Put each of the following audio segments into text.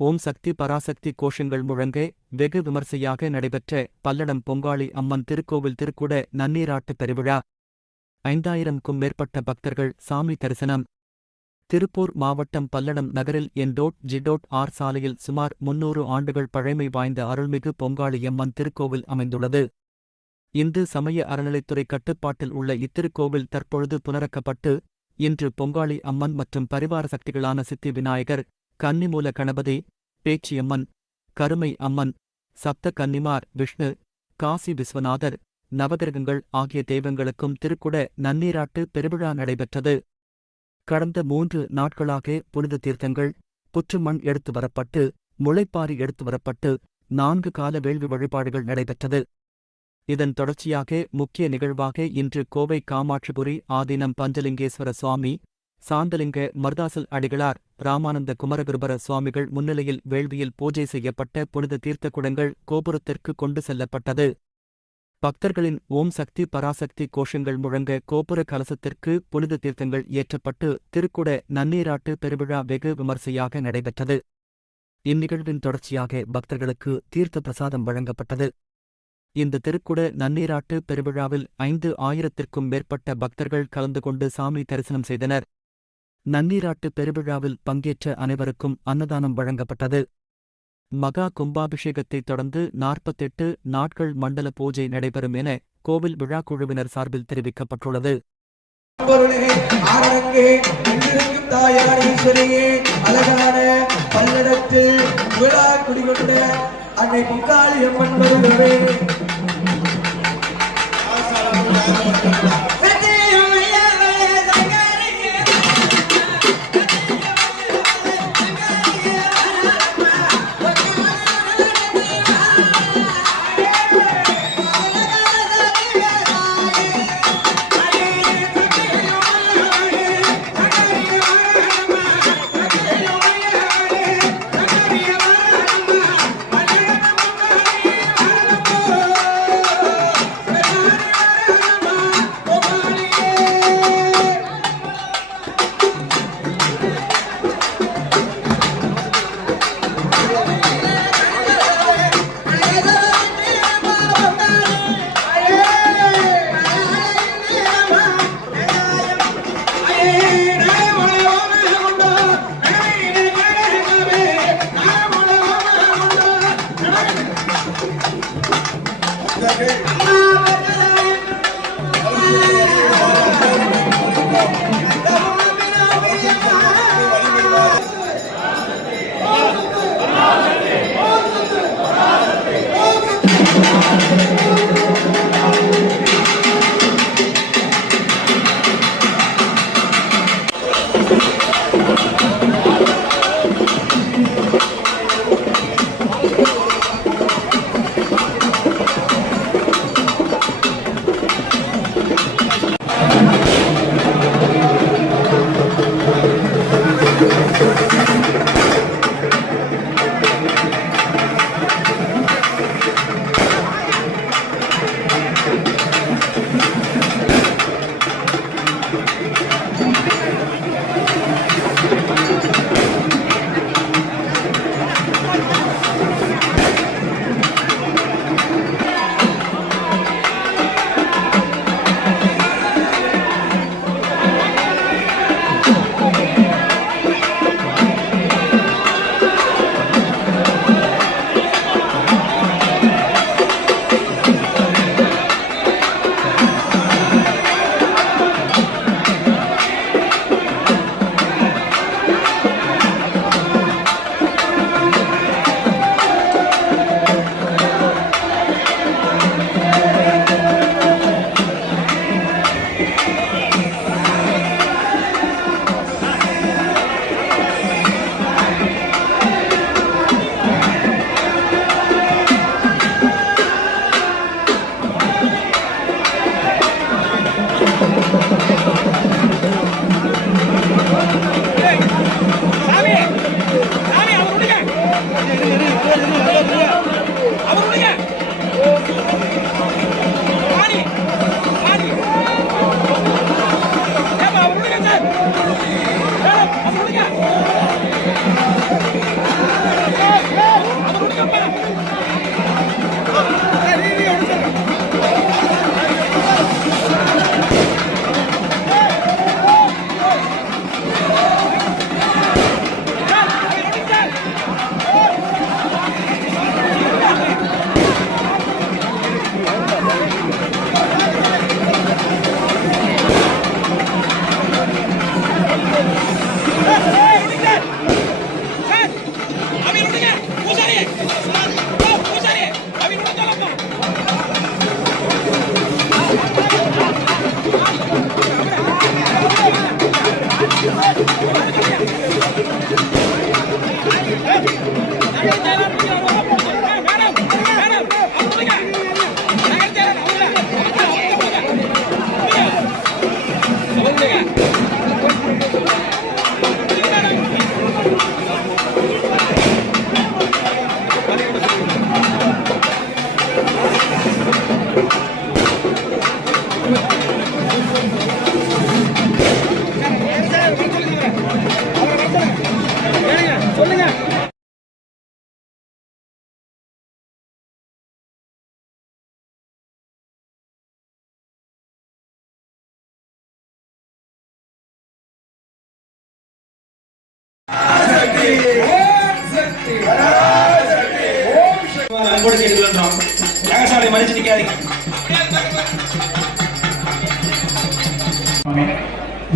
ஓம் சக்தி பராசக்தி கோஷங்கள் முழங்க வெகு விமர்சையாக நடைபெற்ற பல்லடம் பொங்காளி அம்மன் திருக்கோவில் திருக்குட நன்னீராட்டு பெருவிழா. 5000க்கும் மேற்பட்ட பக்தர்கள் சாமி தரிசனம். திருப்பூர் மாவட்டம் பல்லடம் நகரில் என்.ஜி.ஆர் சாலையில் சுமார் 300 ஆண்டுகள் பழமை வாய்ந்த அருள்மிகு பொங்காளியம்மன் திருக்கோவில் அமைந்துள்ளது. இந்து சமய அறநிலைத்துறை கட்டுப்பாட்டில் உள்ள இத்திருக்கோவில் தற்பொழுது புனரக்கப்பட்டு, இன்று பொங்காளி அம்மன் மற்றும் பரிவார சக்திகளான சித்தி விநாயகர், கன்னிமூல கணபதி, பேச்சியம்மன், கருமை அம்மன், சப்த கன்னிமார், விஷ்ணு, காசி விஸ்வநாதர், நவகிரகங்கள் ஆகிய தெய்வங்களுக்கும் திருக்குட நன்னீராட்டு பெருவிழா நடைபெற்றது. கடந்த 3 நாட்களாக புனித தீர்த்தங்கள், புற்றுமண் எடுத்து வரப்பட்டு, முளைப்பாரி எடுத்து வரப்பட்டு 4 கால வேள்வி வழிபாடுகள் நடைபெற்றது. இதன் தொடர்ச்சியாக முக்கிய நிகழ்வாக இன்று கோவை காமாட்சிபுரி ஆதீனம் பஞ்சலிங்கேஸ்வர சுவாமி, சாந்தலிங்க மருதாசல் அடிகளார், ராமானந்த குமரகுருபர சுவாமிகள் முன்னிலையில் வேள்வியில் பூஜை செய்யப்பட்ட புனித தீர்த்த குடங்கள் கோபுரத்திற்கு கொண்டு செல்லப்பட்டது. பக்தர்களின் ஓம் சக்தி பராசக்தி கோஷங்கள் முழங்க கோபுர கலசத்திற்கு புனித தீர்த்தங்கள் ஏற்றப்பட்டு திருக்குட நன்னீராட்டு பெருவிழா வெகு விமர்சையாக நடைபெற்றது. இந்நிகழ்வின் தொடர்ச்சியாக பக்தர்களுக்கு தீர்த்த பிரசாதம் வழங்கப்பட்டது. இந்த திருக்குட நன்னீராட்டு பெருவிழாவில் 5000த்திற்கும் மேற்பட்ட பக்தர்கள் கலந்து கொண்டு சாமி தரிசனம் செய்தனர். நன்னீராட்டு பெருவிழாவில் பங்கேற்ற அனைவருக்கும் அன்னதானம் வழங்கப்பட்டது. மகா கும்பாபிஷேகத்தைத் தொடர்ந்து 48 நாட்கள் மண்டல பூஜை நடைபெறும் என கோவில் விழாக்குழுவினர் சார்பில் தெரிவிக்கப்பட்டுள்ளது. பல்லடத்தில் விழா குடிகொண்ட அன்னை பொங்காளியம்மன் வருகிறே. அன்போடு கேட்டுக்கொள்கிறோம். யாகசாலை மறைச்சு நிற்காதீங்க.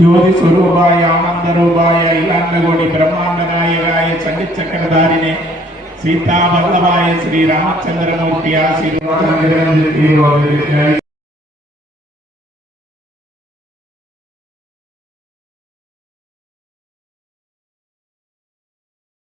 ज्योति स्वरूपाय आनंद रूपाय इलांड कोटि ब्रह्मांड नायकाय चंडी चक्रधारिणे सीता वल्लभाय श्री रामचंद्र मूर्ति आशीर्वाद